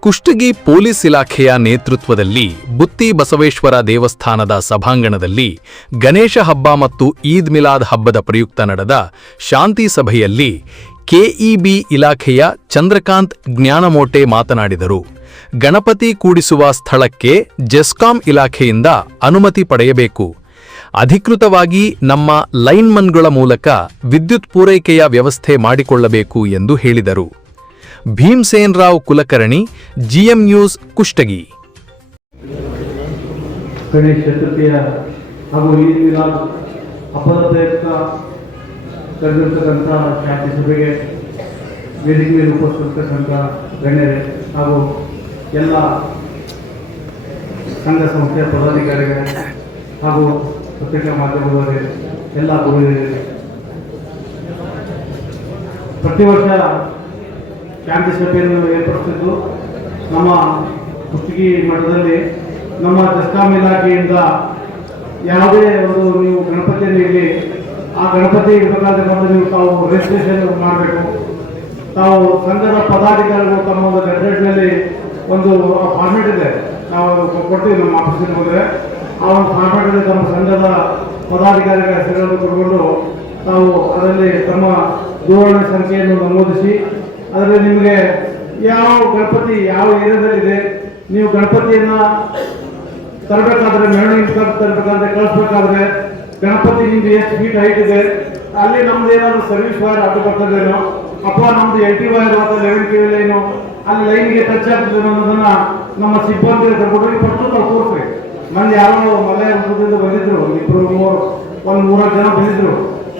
Kushtagi police ಇಲಾಖೆಯ ನೇತೃತ್ವದಲ್ಲಿ ಬುತ್ತಿ ಬಸವೇಶ್ವರ ದೇವಸ್ಥಾನದ ಸಭಾಂಗಣದಲ್ಲಿ ಗಣೇಶ ಹಬ್ಬ ಮತ್ತು ಈದ್ ಮಿಲಾದ್ ಹಬ್ಬದ ಪ್ರಯುಕ್ತ ನಡೆದ ಶಾಂತಿ ಸಭೆಯಲ್ಲಿ ಕೆಇಬಿ ಇಲಾಖೆಯ ಚಂದ್ರಕಾಂತ್ ಜ್ಞಾನಮೋಟೆ ಮಾತನಾಡಿದರು. ಗಣಪತಿ ಕೂಡಿಸುವ ಸ್ಥಳಕ್ಕೆ ಜೆಸ್ಕಾಂ ಇಲಾಖೆಯಿಂದ ಅನುಮತಿ ಪಡೆಯಬೇಕು. ಅಧಿಕೃತವಾಗಿ ನಮ್ಮ ಲೈನ್ಮನ್ಗಳ ಮೂಲಕ ವಿದ್ಯುತ್ ಪೂರೈಕೆಯ ವ್ಯವಸ್ಥೆ ಮಾಡಿಕೊಳ್ಳಬೇಕು ಎಂದು ಹೇಳಿದರು. Bhimsen Rao Kulkarni, GM news Kushtagi. Ganesha ಚತುರ್ಥಿಯ ಹಾಗೂ ಈ ದಿನ ಹಬ್ಬದ ಪ್ರಯುಕ್ತ ಶಾಂತಿ ಸಭೆಗೆ ವೇದಿಕೆ ಮೇಲೆ ಉಪಸ್ಥಿತಕ್ಕಂಥ ಗಣ್ಯರೇ ಹಾಗೂ ಎಲ್ಲ ಸಂಘ ಸಂಸ್ಥೆಯ ಪದಾಧಿಕಾರಿಗಳೇ ಹಾಗೂ ಪತ್ರಿಕಾ ಮಾಧ್ಯಮದವರೇ, ಎಲ್ಲ ಗುರುಹಿರಿಯರೇ ಪ್ರತಿ ವರ್ಷ ಶಾಂತಿ ಸಭೆಯನ್ನು ಏರ್ಪಡಿಸಿದ್ದು ನಮ್ಮ ಕುಷ್ಟಗಿ ಮಠದಲ್ಲಿ, ನಮ್ಮ ದಸ್ತಾಮ್ ಇಲಾಖೆಯಿಂದ ಯಾವುದೇ ಒಂದು ನೀವು ಗಣಪತಿಯನ್ನು ಇರಲಿ ಆ ಗಣಪತಿ ಇರಬೇಕಾದ್ರೆ ಮೊದಲು ನೀವು ತಾವು ರಿಜಿಸ್ಟ್ರೇಷನ್ ಮಾಡಬೇಕು. ತಾವು ಸಂಘದ ಪದಾಧಿಕಾರಿಗಳು ತಮ್ಮ ಒಂದು ವೆಬ್ಸೈಟ್ನಲ್ಲಿ ಒಂದು ಫಾರ್ಮೇಟ್ ಇದೆ. ನಾವು ಕೊಡ್ತೀವಿ ನಮ್ಮ ಆಫೀಸಿಗೆ ಹೋದರೆ ಆ ಒಂದು ಫಾರ್ಮೇಟಲ್ಲಿ ತಮ್ಮ ಸಂಘದ ಪದಾಧಿಕಾರಿಗಳ ಹೆಸರನ್ನು ಕೊಟ್ಕೊಂಡು ತಾವು ಅದರಲ್ಲಿ ತಮ್ಮ ದೂರವಾಣಿ ಸಂಖ್ಯೆಯನ್ನು ನಮೂದಿಸಿ ಅದರಲ್ಲಿ ನಿಮಗೆ ಯಾವ ಗಣಪತಿ ಯಾವ ಏರಿಯಾದಲ್ಲಿದೆ? ನೀವು ಗಣಪತಿಯನ್ನ ತರಬೇಕಾದ್ರೆ ಮೆರವಣಿಗೆ ತರಬೇಕಾದ್ರೆ ಕಳಿಸ್ಬೇಕಾದ್ರೆ ಗಣಪತಿ ನಿಮ್ದು ಎಷ್ಟು ಫೀಟ್ ಹೈಟ್ ಇದೆ? ಅಲ್ಲಿ ನಮ್ದು ಏನಾದ್ರು ಸರ್ವಿಸ್ ವೈರ್ ಅಡ್ಡು ಬರ್ತದೇನೋ ಅಥವಾ ನಮ್ದು ಎಲ್ ಟಿ ವೈರ್ ಅಥವಾ ಲೆವೆನ್ ಕೆ ಲೈನು ಅಲ್ಲಿ ಲೈನ್ಗೆ ಟಚ್ ಆಗ್ತದೆ ಅನ್ನೋದನ್ನ ನಮ್ಮ ಸಿಬ್ಬಂದಿ ಕರ್ಕೊಂಡು ಫಸ್ಟ್ ತಾವು ತೋರಿಸ್ರಿ. ಮಂದಿ ಯಾರೋ ಮಲೆ ಹಬ್ಬದಿಂದ ಬಂದಿದ್ರು ಇಬ್ರು ಮೂರು, ಒಂದು ಮೂರಾರು ಜನ ಬಂದಿದ್ರು.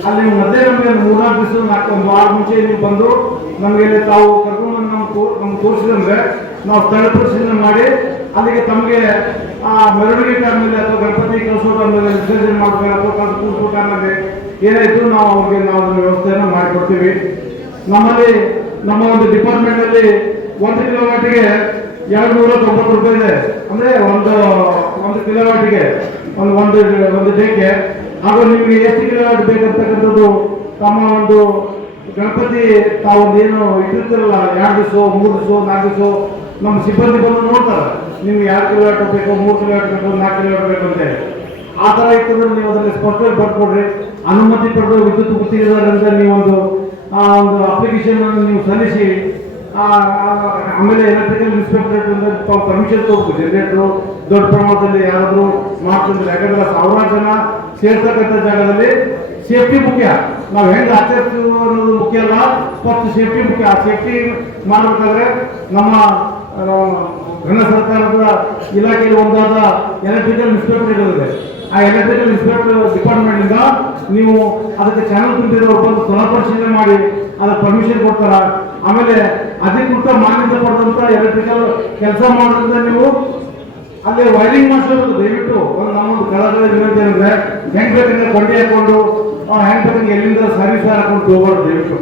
ಅಲ್ಲಿ ಮತ್ತೆ ನಮಗೆ ಮೂರ್ನಾಲ್ಕು ದಿವಸ ನಾಲ್ಕು ಒಂದು ವಾರ ಮುಂಚೆ ನೀವು ಬಂದು ನಮಗೆ ತಾವು ಕರ್ಕೊಂಡು ನಮ್ಮ ನಮ್ಗೆ ತೋರಿಸಿದಂದ್ರೆ ನಾವು ಸ್ಥಳ ಪರಿಶೀಲನೆ ಮಾಡಿ, ಅಲ್ಲಿಗೆ ತಮಗೆ ಆ ಮೆರವಣಿಗೆ ಟೈಮಲ್ಲಿ ಅಥವಾ ಗಣಪತಿ ಕಳಿಸೋ ಟೈಮಲ್ಲಿ ವಿಸರ್ಜನೆ ಮಾಡಬೇಕು ಅಥವಾ ಕಳೆದು ಕೂರಿಸೋ ಟೈಮಲ್ಲಿ ಏನಾಯಿತು, ನಾವು ಅವ್ರಿಗೆ ನಾವು ಅದನ್ನು ವ್ಯವಸ್ಥೆಯನ್ನು ಮಾಡಿಕೊಡ್ತೀವಿ. ನಮ್ಮಲ್ಲಿ ನಮ್ಮ ಒಂದು ಡಿಪಾರ್ಟ್ಮೆಂಟಲ್ಲಿ ಒಂದು ಕಿಲೋಮೀಟರ್ಗೆ ಎರಡು ನೂರ ತೊಂಬತ್ತು ರೂಪಾಯಿ ಇದೆ. ಅಂದ್ರೆ ಒಂದು ಒಂದು ಕಿಲೋಮೀಟರ್ಗೆ ಒಂದು ಒಂದು ಒಂದು ಡೇಗೆ ಹಾಗೂ ನಿಮಗೆ ಎಷ್ಟು ಕಿಲೋಮೀಟರ್ ಬೇಕಂತಕ್ಕಂಥದ್ದು, ತಮ್ಮ ಒಂದು ಗಣಪತಿ ತಾವು ಒಂದು ಏನು ಇಟ್ಟಿರ್ತಿರಲ್ಲ, ಎರಡು ದಿವಸ, ಮೂರು ದಿವಸ, ನಾಲ್ಕು ದಿವಸ, ನಮ್ಮ ಸಿಬ್ಬಂದಿ ಬಂದು ನೋಡ್ತಾರೆ. ನಿಮ್ಗೆ ಎರಡು ಕಿಲೋಮೀಟರ್ ಬೇಕು, ಮೂರು ಕಿಲೋಮೀಟರ್ ಬೇಕು, ನಾಲ್ಕು ಕಿಲೋಮೀಟರ್ ಬೇಕು ಅಂತ ಹೇಳಿ. ಆ ಥರ ಇತ್ತಂದ್ರೆ ನೀವು ಅದರಲ್ಲಿ ಸ್ಪಷ್ಟವಾಗಿ ಬರ್ಕೊಡ್ರಿ. ಅನುಮತಿ ಪಡೆದು ವಿದ್ಯುತ್ ಗುತ್ತಿಗೆದಾರರಿಂದ ನೀವು ಒಂದು ಆ, ಒಂದು ಅಪ್ಲಿಕೇಶನ್ ನೀವು ಸಲ್ಲಿಸಿ. ಆಮೇಲೆ ಎಲೆಕ್ಟ್ರಿಕಲ್ ಇನ್ಸ್ಪೆಕ್ಟರ್ ತಾವು ಪರ್ಮಿಷನ್ ತಗೋಬೇಕು. ಜನರೇಟರ್ ದೊಡ್ಡ ಪ್ರಮಾಣದಲ್ಲಿ ಯಾರಾದರೂ ಮಾಡ್ತಿದ್ರೆ ಯಾಕಂದ್ರೆ ಸಾವಿರಾರು ಜನ ಸೇರ್ತಕ್ಕಂಥ ಜಾಗದಲ್ಲಿ ಸೇಫ್ಟಿ ಮುಖ್ಯ. ನಾವು ಹೆಂಗೆ ಆಚರಿಸ್ತೀವಿ ಅನ್ನೋದು ಮುಖ್ಯ ಅಲ್ಲ. ಫಸ್ಟ್ ಸೇಫ್ಟಿ ಮುಖ್ಯ. ಆ ಸೇಫ್ಟಿ ಮಾಡಬೇಕಾದ್ರೆ ನಮ್ಮ ಗೃಹ ಸರ್ಕಾರದ ಇಲಾಖೆಯಲ್ಲಿ ಒಂದಾದ ಎಲೆಕ್ಟ್ರಿಕಲ್ ಇನ್ಸ್ಪೆಕ್ಟರ್ ಇರುತ್ತೆ ಆ ಎಲೆಕ್ಟ್ರಿಕಲ್ ಇನ್ಸ್ಪೆಕ್ಟರ್ ಡಿಪಾರ್ಟ್ಮೆಂಟ್ ಇಂದ ನೀವು ಅದಕ್ಕೆ ಚಾನಲ್ ತುಂಬಿರೋ ಸ್ಥಳ ಪರಿಶೀಲನೆ ಮಾಡಿ, ಅದಕ್ಕೆ ಪರ್ಮಿಷನ್ ಕೊಡ್ತಾರ? ಆಮೇಲೆ ಅಧಿಕೃತ ಮಾನ್ಯತೆ ಪಡೆದಂತ ಎಲೆಕ್ಟ್ರಿಕಲ್ ಕೆಲಸ ಮಾಡೋದ್ರಿಂದ ನೀವು ಅಲ್ಲಿ ವೈರಿಂಗ್ ಮಾಡಿಸೋದು ದಯವಿಟ್ಟು ಒಂದು ನಮ್ಮೊಂದು ಕಳಕಳ ವಿನಂತಿ ಅಂದ್ರೆ ಹೆಂಗ್ ಬೇಕಂದ್ರೆ ಕೊಂಡಿ ಹಾಕೊಂಡು ಹೆಂಗ್ ಬೇಕಂದ್ರೆ ಎಲ್ಲಿಂದ ಸರ್ವಿಸ್ ಹಾಕೊಂಡು ಹೋಗೋದು ದಯವಿಟ್ಟು.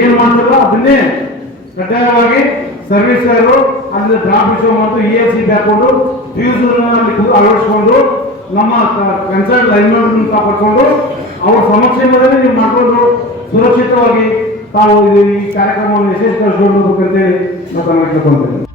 ಏನ್ ಮಾಡ್ತಾರೋ ಅದನ್ನೇ ಕಡ್ಡಾಯವಾಗಿ ಸರ್ವಿಸ್ ಅಲ್ಲಿ ಇಶ್ಯೂ ಮತ್ತು ಇ ಎಸ್ ಸಿ ಹಾಕೊಂಡು ಅಲ್ಲಿ ಅಳವಡಿಸ್ಕೊಂಡು, ನಮ್ಮ ಕನ್ಸರ್ಟ್ ಲೈನ್ ಕಾಪಾಡ್ಕೊಂಡು, ಅವ್ರ ಸಮಕ್ಷಮದಲ್ಲಿ ನೀವು ಮಾಡ್ಕೊಂಡು ಸುರಕ್ಷಿತವಾಗಿ ತಾವು ಈ ಕಾರ್ಯಕ್ರಮವನ್ನು ಯಶಸ್ವಿಗೊಳಿಸ್ಕೊಂಡು ಅಂತೇಳಿ ಕೇಳ್ಕೊಂತೇವೆ